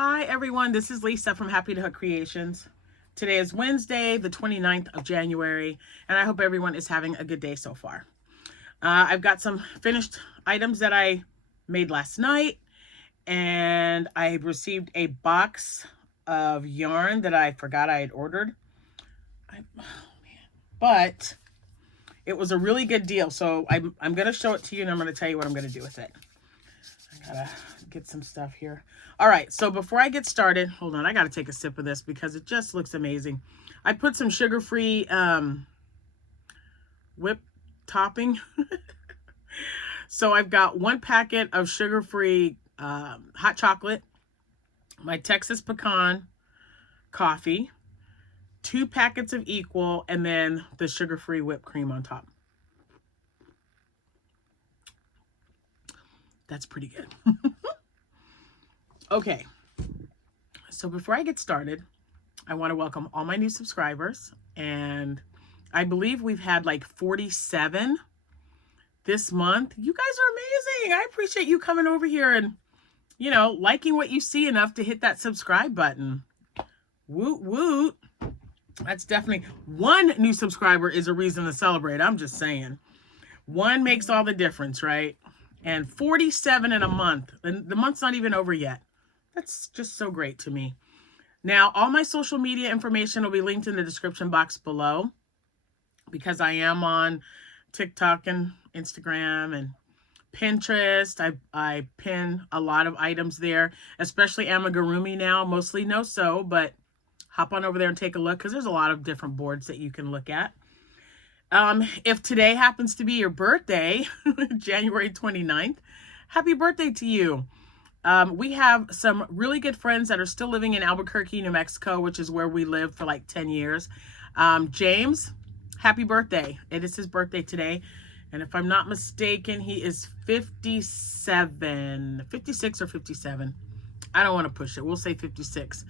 Hi everyone, this is Lisa from Happytohook Creations. Today is Wednesday, the 29th of January, and I hope everyone is having a good day so far. I've got some finished items that I made last night, and I received a box of yarn that I forgot I had ordered. But it was a really good deal, so I'm going to show it to you, and I'm going to tell you what I'm going to do with it. I gotta get some stuff here. All right, so before I get started, hold on, I gotta take a sip of this because it just looks amazing. I put some sugar-free whip topping. So I've got one packet of sugar-free hot chocolate, my Texas pecan coffee, 2 packets of equal, and then the sugar-free whipped cream on top. That's pretty good. Okay, so before I get started, I want to welcome all my new subscribers, and I believe we've had like 47 this month. You guys are amazing. I appreciate you coming over here and, you know, liking what you see enough to hit that subscribe button. Woot woot. That's definitely, one new subscriber is a reason to celebrate. I'm just saying. One makes all the difference, right? And 47 in a month. And the month's not even over yet. That's just so great to me. Now, all my social media information will be linked in the description box below because I am on TikTok and Instagram and Pinterest. I pin a lot of items there, especially Amigurumi now, mostly no sew, but hop on over there and take a look because there's a lot of different boards that you can look at. If today happens to be your birthday, January 29th, happy birthday to you. We have some really good friends that are still living in Albuquerque, New Mexico, which is where we lived for like 10 years. James, happy birthday. It is his birthday today. And if I'm not mistaken, he is 56 or 57. I don't want to push it. We'll say 56.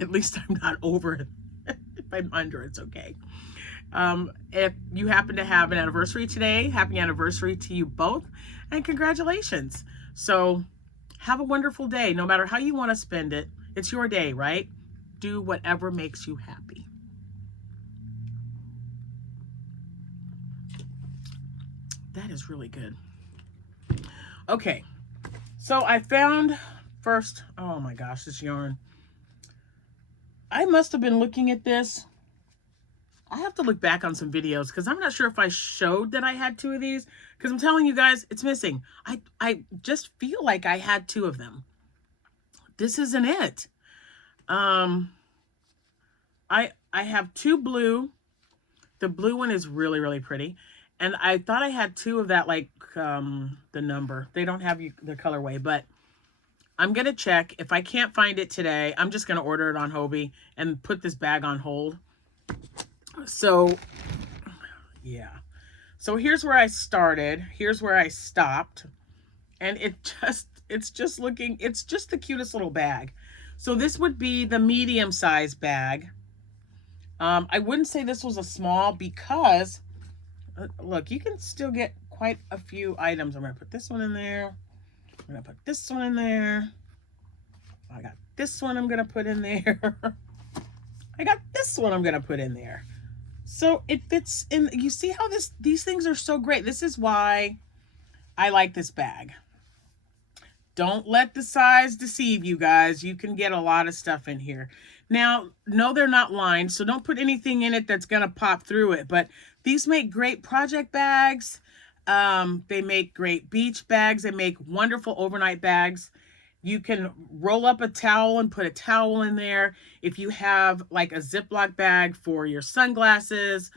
At least I'm not over it. If I'm under, it's okay. If you happen to have an anniversary today, happy anniversary to you both. And congratulations. So have a wonderful day, no matter how you want to spend it. It's your day, right? Do whatever makes you happy. That is really good. Okay, so I found first, oh my gosh, this yarn. I must have been looking at this. I have to look back on some videos because I'm not sure if I showed that I had 2 of these because I'm telling you guys, it's missing. I just feel like I had 2 of them. This isn't it. I have 2 blue. The blue one is really, really pretty. And I thought I had 2 of that, like the number. They don't have the colorway, but I'm going to check. If I can't find it today, I'm just going to order it on Hobby and put this bag on hold. So, yeah. So here's where I started. Here's where I stopped. And it's just the cutest little bag. So this would be the medium size bag. I wouldn't say this was a small because, look, you can still get quite a few items. I'm going to put this one in there. I'm going to put this one in there. I got this one I'm going to put in there. I got this one I'm going to put in there. So it fits in. You see how these things are so great. This is why I like this bag. Don't let the size deceive you guys. You can get a lot of stuff in here. Now, no, they're not lined, so don't put anything in it that's going to pop through it. But these make great project bags. They make great beach bags. They make wonderful overnight bags. You can roll up a towel and put a towel in there. If you have like a Ziploc bag for your sunglasses,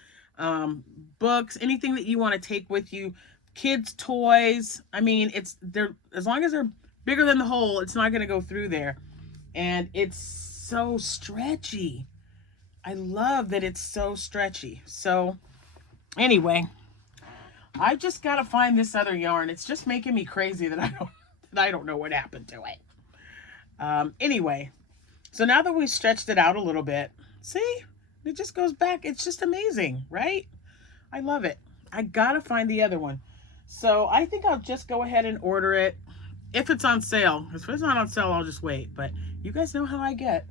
books, anything that you want to take with you, kids' toys. I mean, they're as long as they're bigger than the hole, it's not going to go through there. And it's so stretchy. I love that it's so stretchy. So anyway, I just got to find this other yarn. It's just making me crazy that I don't know what happened to it. Anyway, so now that we've stretched it out a little bit, see, it just goes back. It's just amazing, right? I love it. I gotta find the other one. So I think I'll just go ahead and order it. if it's on sale. If it's not on sale, I'll just wait. But you guys know how I get.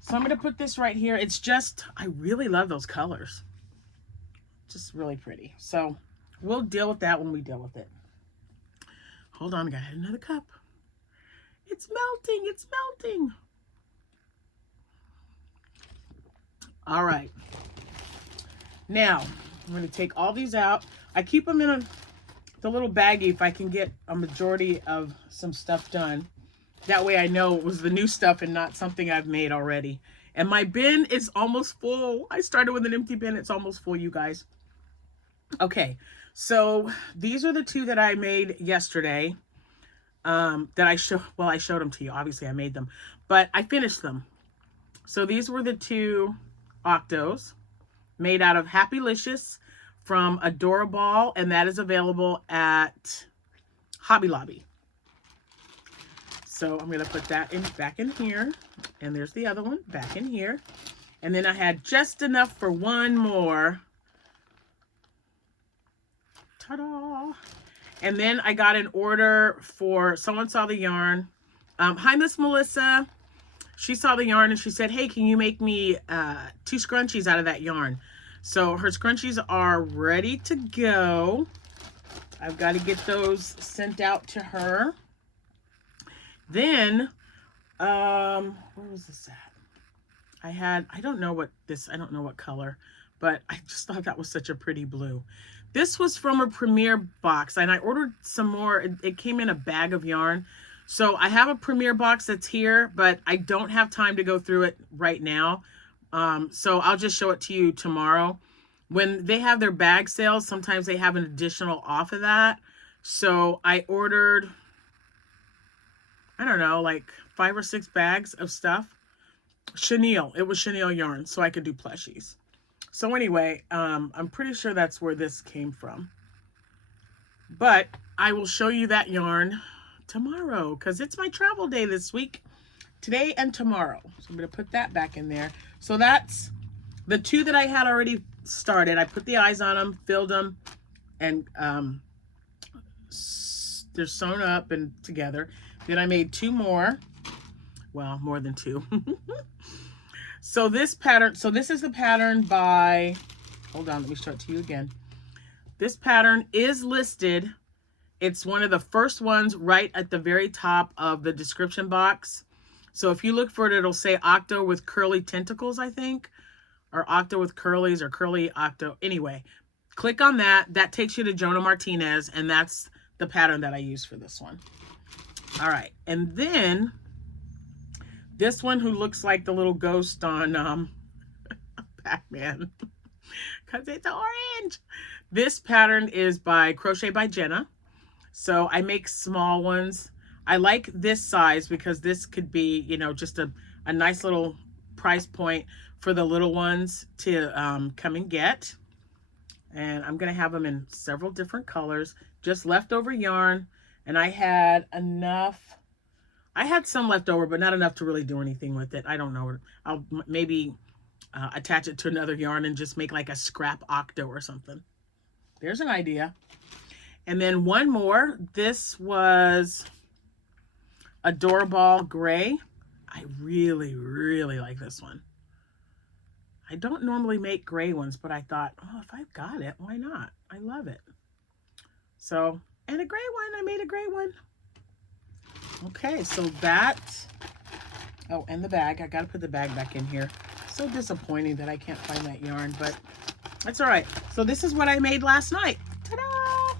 So I'm going to put this right here. It's just, I really love those colors. Just really pretty. So we'll deal with that when we deal with it. Hold on, I got another cup. It's melting. It's melting. All right. Now, I'm going to take all these out. I keep them in the little baggie if I can get a majority of some stuff done. That way I know it was the new stuff and not something I've made already. And my bin is almost full. I started with an empty bin. It's almost full, you guys. Okay, so these are the two that I made yesterday. I showed them to you. Obviously, I made them. But I finished them. So these were the two Octos made out of Happylicious from Adorable. And that is available at Hobby Lobby. So I'm going to put that back in here. And there's the other one back in here. And then I had just enough for one more. Ta-da! And then I got an order for, someone saw the yarn. Hi, Miss Melissa. She saw the yarn and she said, hey, can you make me 2 scrunchies out of that yarn? So her scrunchies are ready to go. I've got to get those sent out to her. Then, where was this at? I don't know what color, but I just thought that was such a pretty blue. This was from a Premier box, and I ordered some more. It came in a bag of yarn. So I have a Premier box that's here, but I don't have time to go through it right now. So I'll just show it to you tomorrow. When they have their bag sales, sometimes they have an additional off of that. So I ordered, I don't know, like 5 or 6 bags of stuff. Chenille. It was chenille yarn, so I could do plushies. So anyway, I'm pretty sure that's where this came from. But I will show you that yarn tomorrow because it's my travel day this week. Today and tomorrow. So I'm going to put that back in there. So that's the 2 that I had already started. I put the eyes on them, filled them, and they're sewn up and together. Then I made 2 more. Well, more than 2. So this is the pattern by, hold on, let me show it to you again. This pattern is listed. It's one of the first ones right at the very top of the description box. So if you look for it, it'll say Octo with curly tentacles, I think, or Octo with curlies or curly Octo. Anyway, click on that. That takes you to Jonah Martinez, and that's the pattern that I use for this one. All right, and then this one who looks like the little ghost on Pac-Man because it's orange. This pattern is by Crochet by Jenna. So I make small ones. I like this size because this could be, you know, just a nice little price point for the little ones to come and get. And I'm going to have them in several different colors. Just leftover yarn. And I had enough. I had some left over, but not enough to really do anything with it. I don't know. I'll maybe attach it to another yarn and just make like a scrap Octo or something. There's an idea. And then one more. This was Adorable Gray. I really, really like this one. I don't normally make gray ones, but I thought, oh, if I've got it, why not? I love it. So, and a gray one. I made a gray one. Okay, so that, oh, and the bag. I got to put the bag back in here. So disappointing that I can't find that yarn, but that's all right. So this is what I made last night. Ta-da!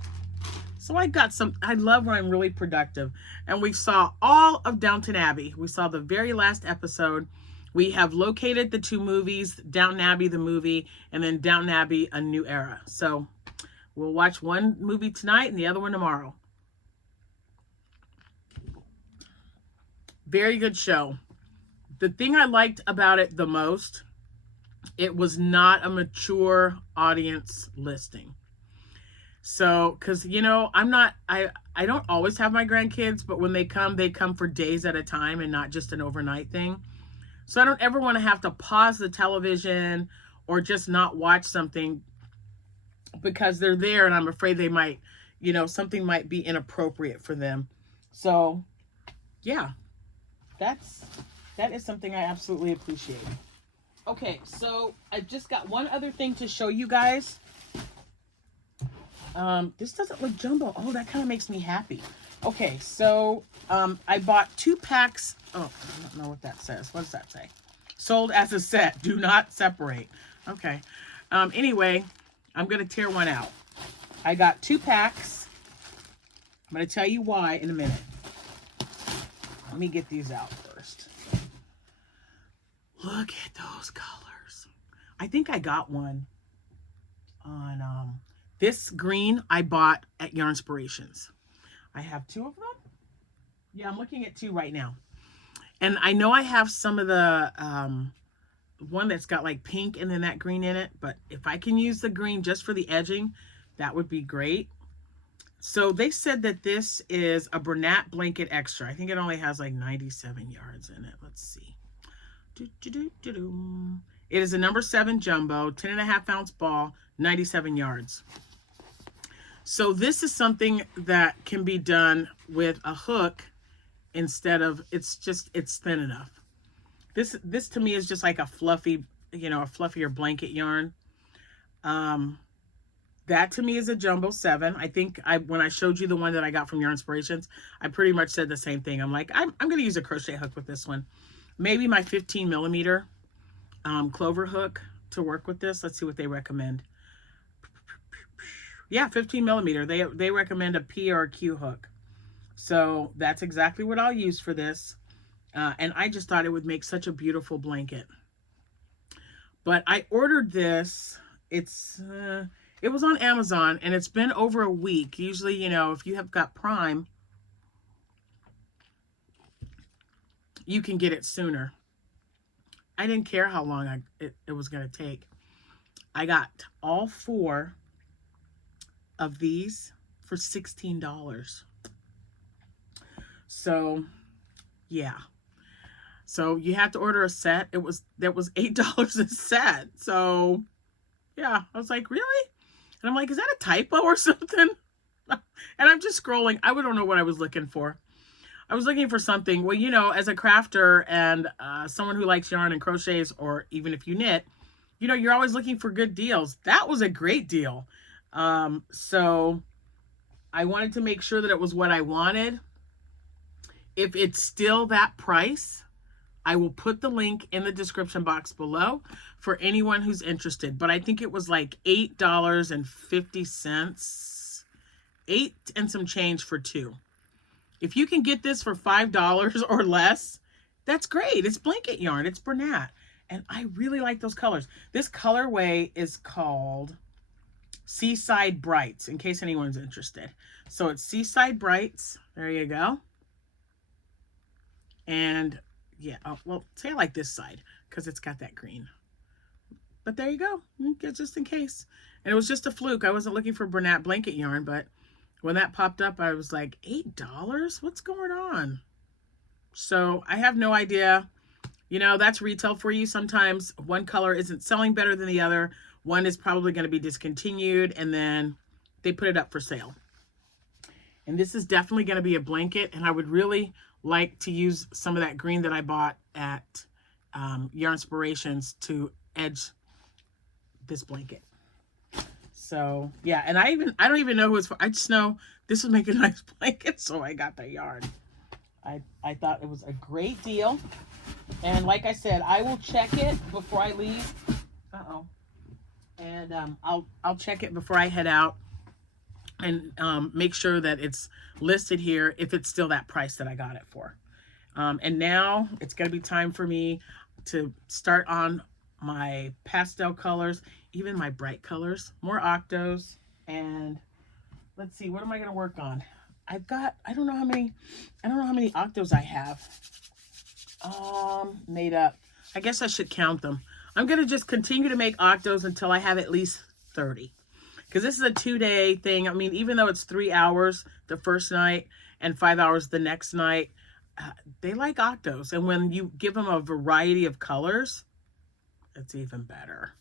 So I got some, I love when I'm really productive. And we saw all of Downton Abbey. We saw the very last episode. We have located the 2 movies, Downton Abbey, the movie, and then Downton Abbey, A New Era. So we'll watch one movie tonight and the other one tomorrow. Very good show. The thing I liked about it the most, it was not a mature audience listing. So, because, you know, I don't always have my grandkids, but when they come for days at a time and not just an overnight thing. So I don't ever want to have to pause the television or just not watch something because they're there and I'm afraid they might, you know, something might be inappropriate for them. So yeah, that is something I absolutely appreciate. Okay, so I've just got one other thing to show you guys. This doesn't look jumbo. Oh, that kind of makes me happy. Okay, so I bought 2 packs. Oh, I don't know what that says. What does that say? Sold as a set. Do not separate. Okay. Anyway, I'm going to tear one out. I got 2 packs. I'm going to tell you why in a minute. Let me get these out first. Look at those colors. I think I got one on this green I bought at Yarnspirations. I have 2 of them. Yeah, I'm looking at 2 right now. And I know I have some of the one that's got like pink and then that green in it, but if I can use the green just for the edging, that would be great. So they said that this is a Bernat blanket extra. I think it only has like 97 yards in it. Let's see. It is a number 7 jumbo, 10.5 ounce ball, 97 yards. So this is something that can be done with a hook instead of, it's thin enough. This to me is just like a fluffy, you know, a fluffier blanket yarn. That to me is a jumbo 7. I think when I showed you the one that I got from Yarnspirations, I pretty much said the same thing. I'm like, I'm going to use a crochet hook with this one. Maybe my 15 millimeter clover hook to work with this. Let's see what they recommend. Yeah, 15 millimeter. They recommend a P or a Q hook. So that's exactly what I'll use for this. And I just thought it would make such a beautiful blanket. But I ordered this. It was on Amazon, and it's been over a week. Usually, you know, if you have got Prime, you can get it sooner. I didn't care how long it was going to take. I got all 4 of these for $16. So, yeah. So you have to order a set. That was $8 a set. So, yeah, I was like, really? And I'm like, is that a typo or something? And I'm just scrolling. I don't know what I was looking for. I was looking for something. Well, you know, as a crafter and someone who likes yarn and crochets, or even if you knit, you know, you're always looking for good deals. That was a great deal. So I wanted to make sure that it was what I wanted. If it's still that price, I will put the link in the description box below for anyone who's interested. But I think it was like $8.50. 8 and some change for 2. If you can get this for $5 or less, that's great. It's blanket yarn. It's Bernat. And I really like those colors. This colorway is called Seaside Brights, in case anyone's interested. So it's Seaside Brights. There you go. And yeah, oh, well, say I like this side because it's got that green. But there you go, just in case. And it was just a fluke. I wasn't looking for Bernat blanket yarn, but when that popped up, I was like, $8? What's going on? So I have no idea. You know, that's retail for you. Sometimes one color isn't selling better than the other. One is probably going to be discontinued, and then they put it up for sale. And this is definitely going to be a blanket, and I would really like to use some of that green that I bought at Yarnspirations to edge this blanket. So yeah, and I don't even know who it's for. I just know this would make a nice blanket, so I got the yarn. I thought it was a great deal, and like I said, I will check it before I leave. And I'll check it before I head out, and make sure that it's listed here if it's still that price that I got it for. And now it's gonna be time for me to start on my pastel colors, even my bright colors, more Octos. And let's see, what am I gonna work on? I don't know how many Octos I have made up. I guess I should count them. I'm gonna just continue to make Octos until I have at least 30. Because this is a 2-day thing. I mean, even though it's 3 hours the first night and 5 hours the next night, they like Octos. And when you give them a variety of colors, it's even better.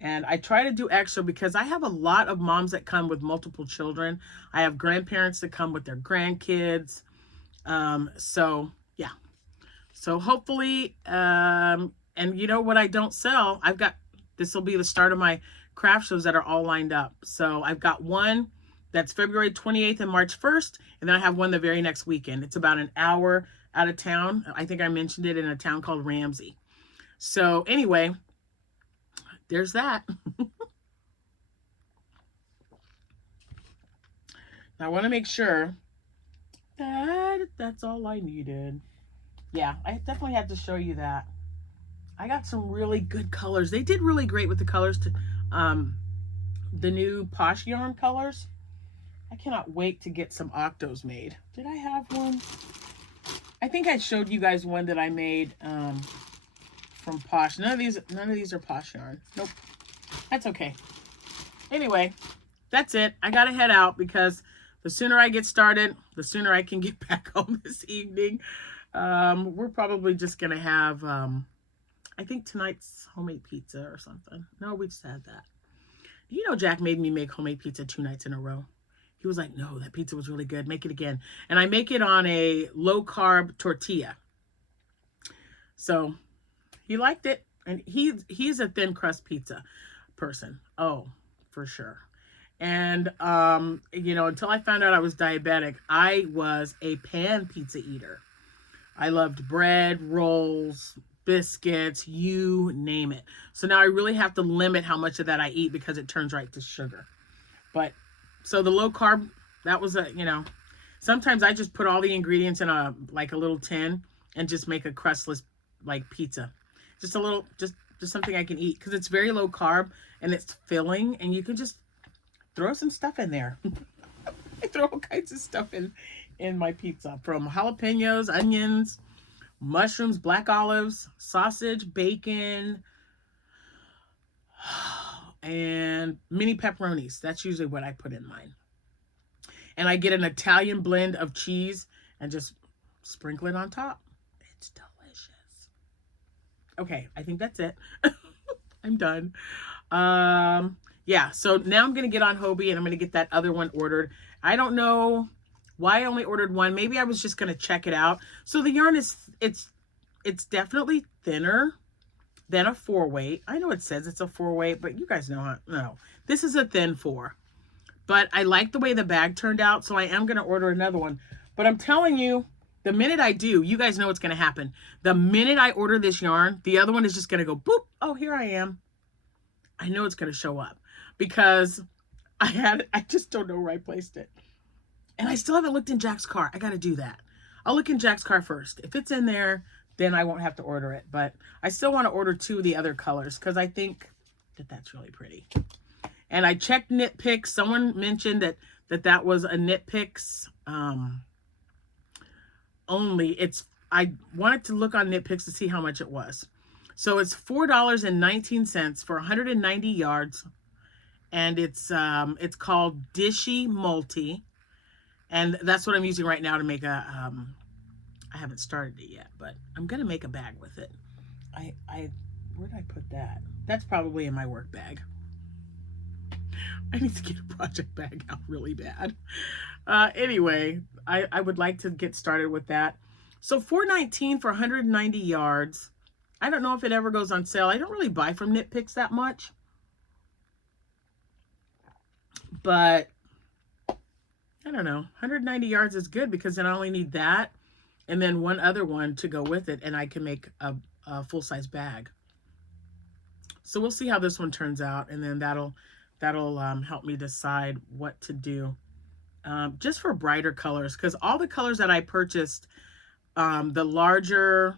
And I try to do extra because I have a lot of moms that come with multiple children. I have grandparents that come with their grandkids. So yeah. So hopefully, and you know what I don't sell, I've got, this will be the start of my craft shows that are all lined up. So I've got one that's February 28th and March 1st. And then I have one the very next weekend. It's about an hour out of town. I think I mentioned it, in a town called Ramsey. So anyway, there's that. I want to make sure that that's all I needed. Yeah, I definitely had to show you that. I got some really good colors. They did really great with the colors, to the new Posh Yarn colors. I cannot wait to get some Octos made. Did I have one? I think I showed you guys one that I made from Posh. None of these are Posh Yarn. Nope. That's okay. Anyway, that's it. I gotta head out because the sooner I get started, the sooner I can get back home this evening. We're probably just gonna have I think tonight's homemade pizza or something. No, we just had that. You know, Jack made me make homemade pizza 2 nights in a row. He was like, no, that pizza was really good. Make it again. And I make it on a low-carb tortilla. So he liked it. And he's a thin crust pizza person. Oh, for sure. And, you know, until I found out I was diabetic, I was a pan pizza eater. I loved bread, rolls, biscuits, you name it. So now I really have to limit how much of that I eat because it turns right to sugar. But so the low carb, that was a, you know, sometimes I just put all the ingredients in a little tin and just make a crustless like pizza. Just a little, just something I can eat because it's very low carb and it's filling, and you can just throw some stuff in there. I throw all kinds of stuff in my pizza, from jalapenos, onions, mushrooms, black olives, sausage, bacon, and mini pepperonis. That's usually what I put in mine. And I get an Italian blend of cheese and just sprinkle it on top. It's delicious. Okay, I think that's it. I'm done. Yeah, so now I'm going to get on Hobie and I'm going to get that other one ordered. I don't know why I only ordered one. Maybe I was just going to check it out. So the yarn is, it's definitely thinner than a 4-weight. I know it says it's a 4-weight, but you guys know how, no. This is a thin 4. But I like the way the bag turned out, so I am going to order another one. But I'm telling you, the minute I do, you guys know what's going to happen. The minute I order this yarn, the other one is just going to go, boop, oh, here I am. I know it's going to show up because I just don't know where I placed it. And I still haven't looked in Jack's car. I got to do that. I'll look in Jack's car first. If it's in there, then I won't have to order it. But I still want to order 2 of the other colors because I think that that's really pretty. And I checked Knit Picks. Someone mentioned that was a Knit Picks only. I wanted to look on Knit Picks to see how much it was. So it's $4.19 for 190 yards. And it's called Dishy Multi. And that's what I'm using right now to make a, I haven't started it yet, but I'm going to make a bag with it. Where did I put that? That's probably in my work bag. I need to get a project bag out really bad. Anyway, I would like to get started with that. So $4.19 for 190 yards. I don't know if it ever goes on sale. I don't really buy from Knit Picks that much. But I don't know. 190 yards is good because then I only need that and then one other one to go with it, and I can make a full-size bag. So we'll see how this one turns out, and then that'll help me decide what to do. Just for brighter colors, because all the colors that I purchased, the larger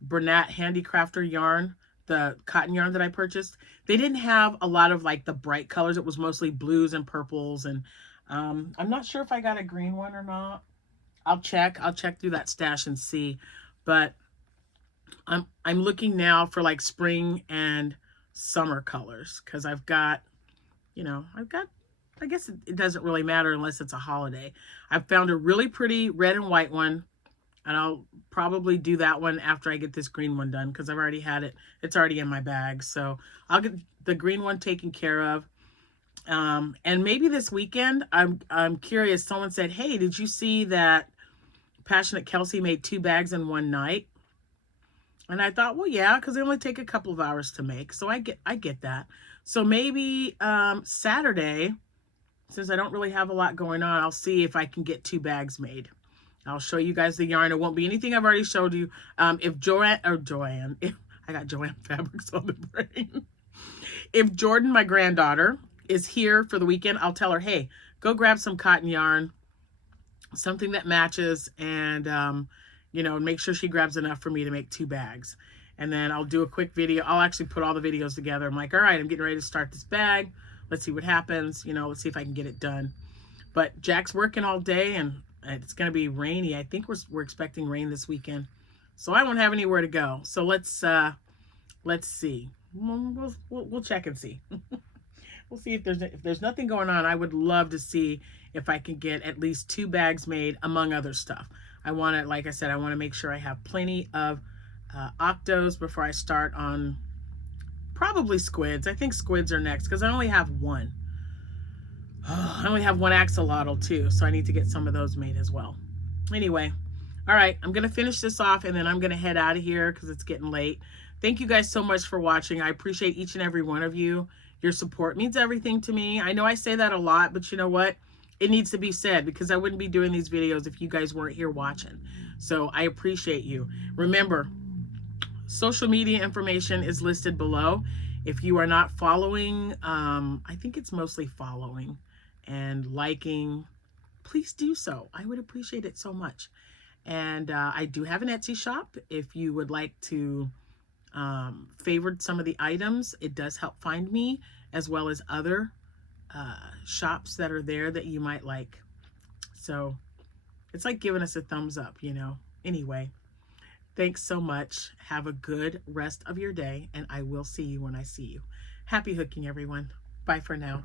Bernat Handicrafter yarn, the cotton yarn that I purchased, they didn't have a lot of like the bright colors. It was mostly blues and purples, and I'm not sure if I got a green one or not. I'll check through that stash and see. But I'm looking now for like spring and summer colors, because I've got, I guess it doesn't really matter unless it's a holiday. I've found a really pretty red and white one, and I'll probably do that one after I get this green one done, because I've already had it. It's already in my bag. So I'll get the green one taken care of. And maybe this weekend, I'm curious. Someone said, hey, did you see that Passionate Kelsey made 2 bags in one night. And I thought, well, yeah, because they only take a couple of hours to make. So I get that. So maybe Saturday, since I don't really have a lot going on, I'll see if I can get 2 bags made. I'll show you guys the yarn. It won't be anything I've already showed you. If Joanne, if I got Joanne Fabrics on the brain. If Jordan, my granddaughter, is here for the weekend, I'll tell her, hey, go grab some cotton yarn, something that matches, and you know, make sure she grabs enough for me to make 2 bags. And then I'll do a quick video. I'll actually put all the videos together. I'm like, all right, I'm getting ready to start this bag. Let's see what happens. You know, let's see if I can get it done. But Jack's working all day, and it's going to be rainy. I think we're expecting rain this weekend, so I won't have anywhere to go. So let's see. We'll check and see. We'll see if there's nothing going on. I would love to see if I can get at least 2 bags made, among other stuff. I want to, like I said, I want to make sure I have plenty of Octos before I start on probably squids. I think squids are next because I only have one. Oh, I only have one axolotl too, so I need to get some of those made as well. Anyway, all right, I'm going to finish this off and then I'm going to head out of here because it's getting late. Thank you guys so much for watching. I appreciate each and every one of you. Your support means everything to me. I know I say that a lot, but you know what? It needs to be said because I wouldn't be doing these videos if you guys weren't here watching. So I appreciate you. Remember, social media information is listed below. If you are not following, I think it's mostly following and liking, please do so. I would appreciate it so much. And I do have an Etsy shop. If you would like to favorite some of the items, it does help find me, as well as other shops that are there that you might like. So it's like giving us a thumbs up, you know. Anyway, thanks so much. Have a good rest of your day, and I will see you when I see you. Happy hooking, everyone. Bye for now.